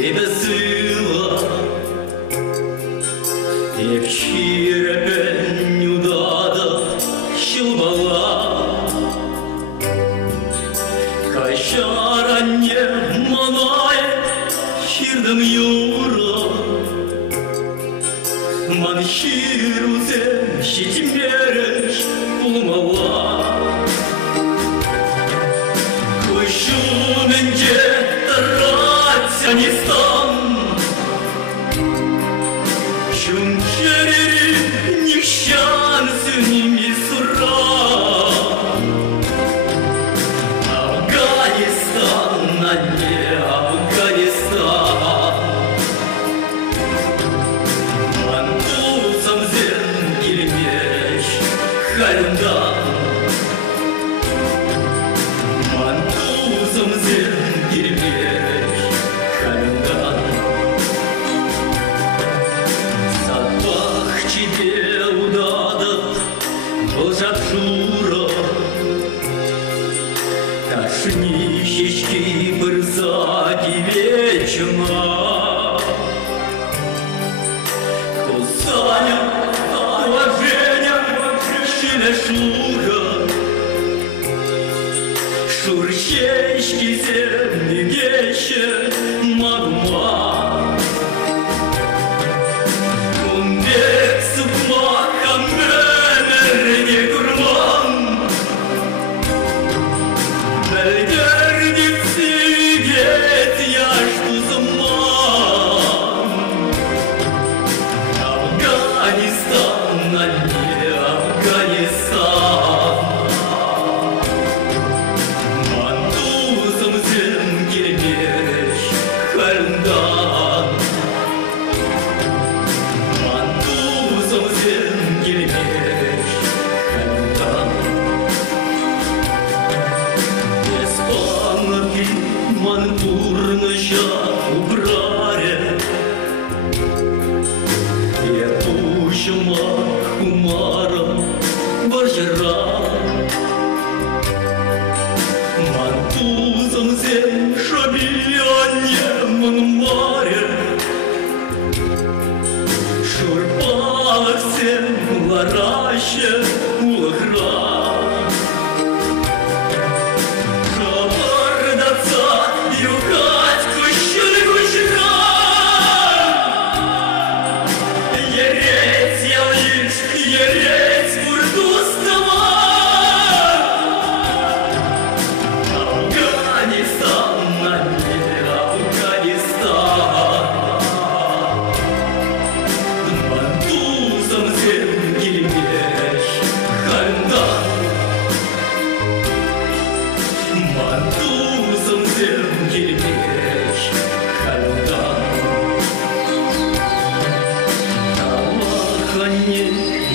і безсила, як черепень удада щелбала, кайшара не манає шірдом юра, манширузе щитімереш пулмала. Менде тараться не стан, Чунчери нищанцы не мисура. Афганистан, а не Афганистан, мантусом зенгель меч Хальдан. Нищечки бырзаки вечна, кусаня, уважения, щеля шура, шурщечки земли геще магма. Кумбек сукмака менер не гурман, Мантурноща убраря, я пущу хумаром бажера, мантузом зем шабьяне манмаре, шурпалах всем лараще улахра.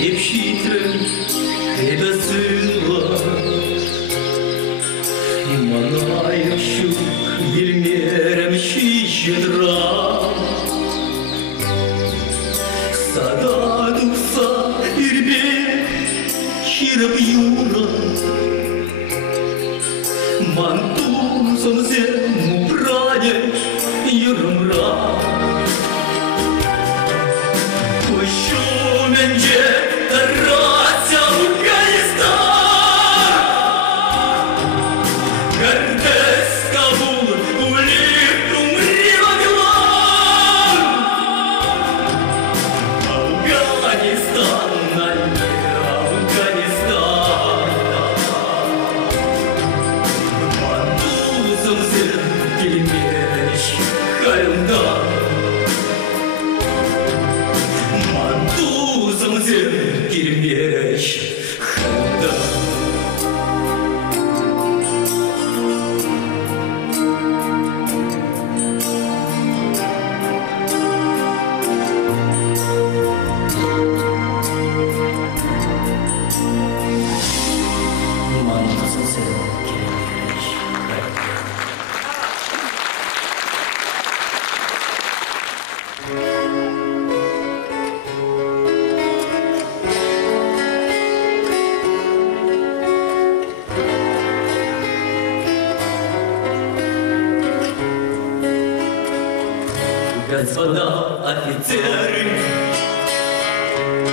І вчитель, і безсила, манаючу вільмерем щедра. Сададуса ірбе щироб юра, мантузом зему прадеш юрмра. Менде тараться Афганистан, Гардес, Кабул, улик, умри Вавилон. Афганистан, а не Афганистан, Господа офицеры,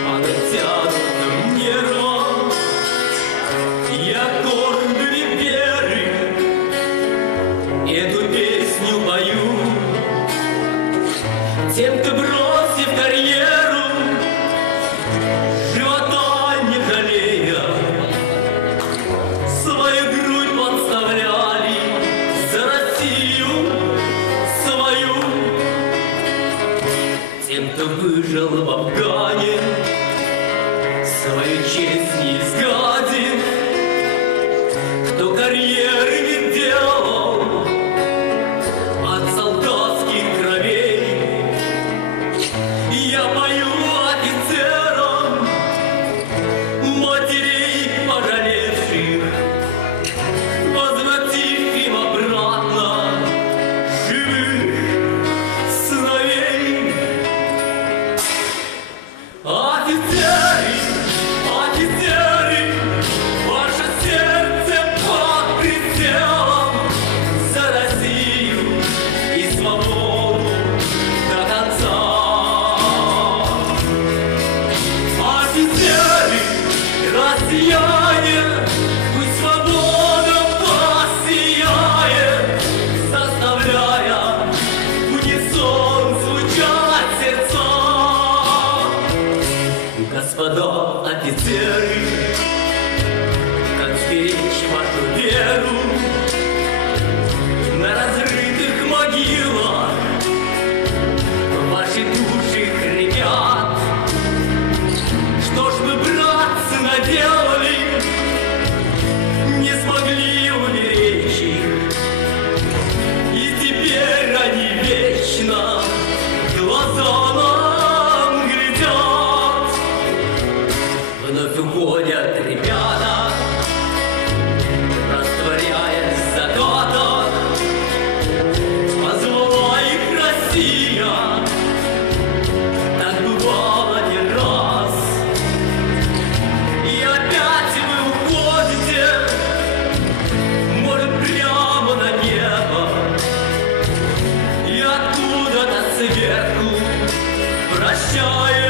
по натянутым нервам я гордыми веры эту песню пою. Тем, кто бросив карьеру, живота не жалея, свою грудь подставляли за Россию свою. Тем, кто выжил в Афгане, свою честь не изгадил, кто карьеры не делал от солдатских кровей. Я пою офицерам, матерей пожалевших, возвратив им обратно живых сыновей. Офицеры, офицеры, ваше сердце под прицелом за Россию и свободу до конца. Офицеры, россияне, пусть свобода вас сияет, заставляя в унисон звучать сердца. Господа офицеры, как сберечь вашу веру на разрытых могилах? Ваши души хрипят. Что ж вы, братцы, наделали? Не смогли уберечь их, и теперь они вечно глаза нам глядят. Вновь уходят ребята, растворяясь в закатах. Позвала их Россия, так бывало не раз. И опять вы уходите, может, прямо на небо, и откуда-то сверху прощай.